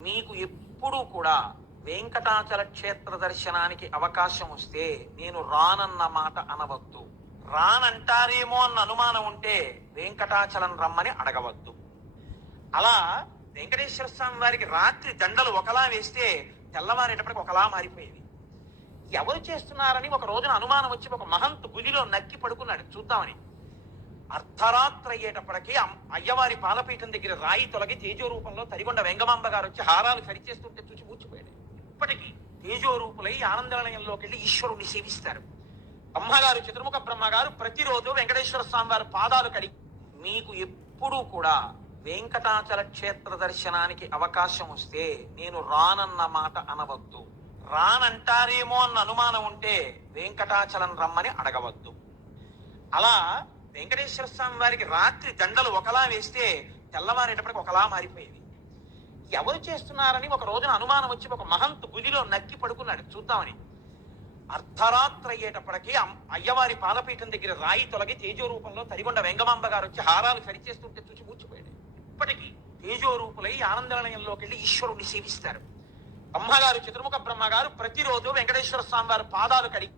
మీకు ఎప్పుడూ కూడా వెంకటాచల క్షేత్ర దర్శనానికి అవకాశం వస్తే నేను రానన్న మాట అనవద్దు. రానంటారేమో అన్న అనుమానం ఉంటే వెంకటాచలం రమ్మని అడగవద్దు. అలా వెంకటేశ్వర స్వామి వారికి రాత్రి దండలు ఒకలా వేస్తే తెల్లవారేటప్పటికి ఒకలా మారిపోయేది. ఎవరు చేస్తున్నారని ఒక రోజున అనుమానం వచ్చి ఒక మహంత్ గులిలో నక్కి పడుకున్నాడు చూద్దామని. అర్ధరాత్రి అయ్యేటప్పటికీ అయ్యవారి పాలపీఠం దగ్గర రాయి తొలగి తేజో రూపంలో తరిగొండ వెంగమాంబ గారు వచ్చి హారాలు సరిచేస్తుంటే చూసి మూర్చిపోయాడు. ఇప్పటికీ తేజో రూపులై ఆనందనిలయంలోకి వెళ్ళి ఈశ్వరుణ్ణి సేవిస్తారు. బ్రహ్మగారు చతుర్ముఖ బ్రహ్మగారు ప్రతిరోజు వెంకటేశ్వర స్వామి వారి పాదాలు కడిగి మీకు ఎప్పుడూ కూడా వెంకటాచల క్షేత్ర దర్శనానికి అవకాశం వస్తే నేను రానన్న మాట అనవద్దు. రానంటారేమో అన్న అనుమానం ఉంటే వెంకటాచలం రమ్మని అడగవద్దు. అలా వెంకటేశ్వర స్వామి వారికి రాత్రి దండలు ఒకలా వేస్తే తెల్లవారేటప్పటికి ఒకలా మారిపోయేది. ఎవరు చేస్తున్నారని ఒక రోజున అనుమానం వచ్చి ఒక మహంత్ గులిలో నక్కి పడుకున్నాడు చూద్దామని. అర్ధరాత్రి అయ్యేటప్పటికీ అయ్యవారి పాలపీఠం దగ్గర రాయి తొలగి తేజో రూపంలో తరిగొండ వెంగమాంబ గారు వచ్చి హారాలు సరిచేస్తుంటే చూసి మూర్చిపోయాడు. ఇప్పటికీ తేజో రూపులై ఆనందనిలయంలోకి వెళ్ళి ఈశ్వరుణ్ణి సేవిస్తారు. బ్రహ్మగారు చతుర్ముఖ బ్రహ్మగారు ప్రతిరోజు వెంకటేశ్వర స్వామి వారి పాదాలు కడిగి